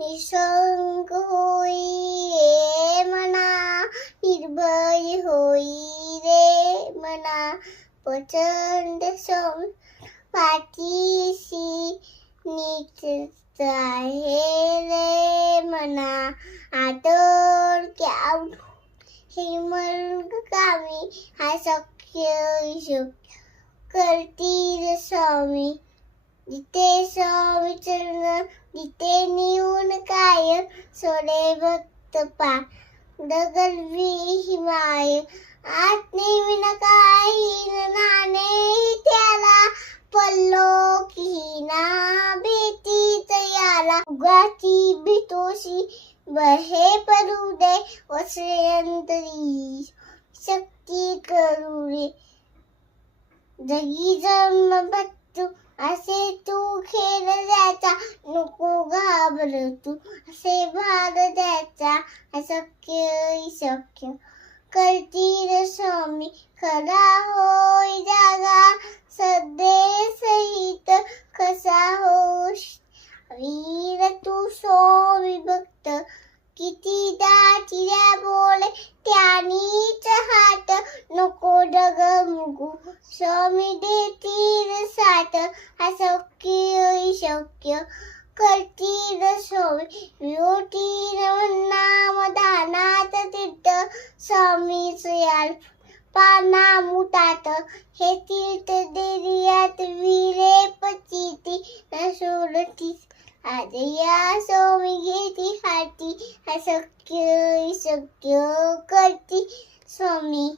निसंग होई रे मना, निर्भय होई रे मना, प्रचंड पाठीशी नीट आहे रे मना, आदर घ्याव हे मर्ग कामी, हा शक्य करतील स्वामी. जिथे स्वामी चरण जिथे निऊन काय, सोडे भक्त पाय दगलवी हिमाय. आत नेविन काही नाणे त्याला, पल्लो किना भीतीच याला. उगाची भीतोशी बहे पडू दे, वस्त्रयंत्री शक्ती करू रे. जगी जन्म भट्टू असे तू खेळ द्यायचा, नको घाबर तू असे भाग द्यायचा. अशक्य करतील स्वामी, खरा होय जागा सदे सहित. कसा होश वीर तू स्वामी भक्त, कितीदा चिऱ्या बोले त्यानीच हात. नको डगमगू स्वामी देतील साथ, अशक्य करतील स्वामी. विहोतील नाम दानात तीर्थ, स्वामीच याल पाना मुतात. हे तीर्थ देरियात विरे पचिती, न सोडती आज या स्वामी घेती हाती. अशक्य करती स्वामी.